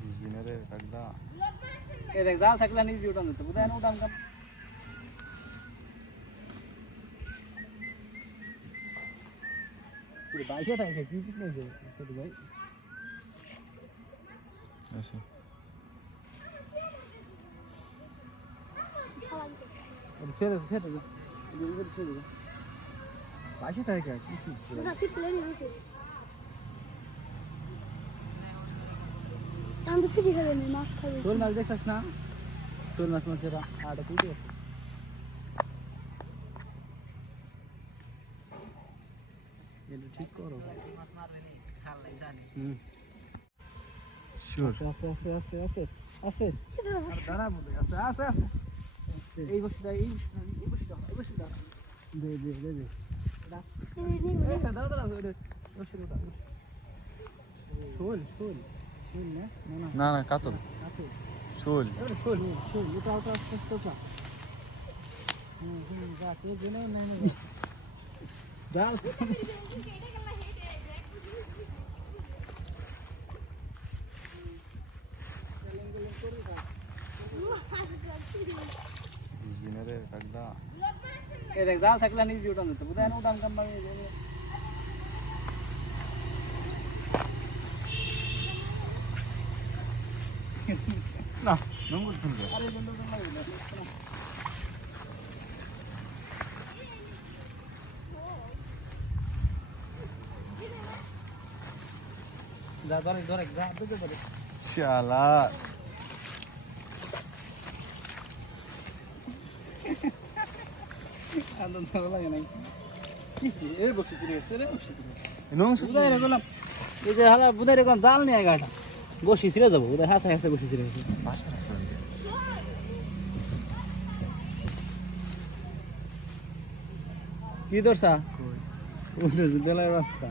বুঝবিনারে একদা এই দেখ জাল থাকলে নিজে উঠান যেত বুঝায় না উঠান কাম বাইশে থাকে কি ঠিক নেই সেটা ভাই আচ্ছা ছেড়ে ছেড়ে ছেড়ে বাইশে থাকে কি কি শোল মাছ দেখছিস না শোল মাছ মাছেরা আটা তুই এটা ঠিক করো শিওর আছে আছে আছে আছে আছে দাঁড়াবো আছে আছে আছে এই বস্তুটা এই বস্তুটা দে দে দে দে দাঁড়া দাঁড়া শোল শোল শোল না না না কাতল শোল শোল শোল এটা ওটা আস্তে যা কে জেনে না জাল বুঝবিনারে একদা এই দেখ জাল থাকলে নিজে উঠান যেত বুঝায় না উঠান কাম বানিয়ে না নঙ্গল শুনবে আরে বন্ধু তোমরা যা ধরে ধরে যা দুটো ধরে শালা আনন্দ ভালো লাগে নাই এই বসে ছিল রে বসে ছিল নংস বুঝাই রে বললাম এই যে হালা বুঝাই রে কোন জাল নিয়ে গাটা বসি ছিল যাবো বুঝাই হাতে হাতে বসে ছিল ভাষা রাখবেন কি দর্শা কই উদর দিলাই বাচ্চা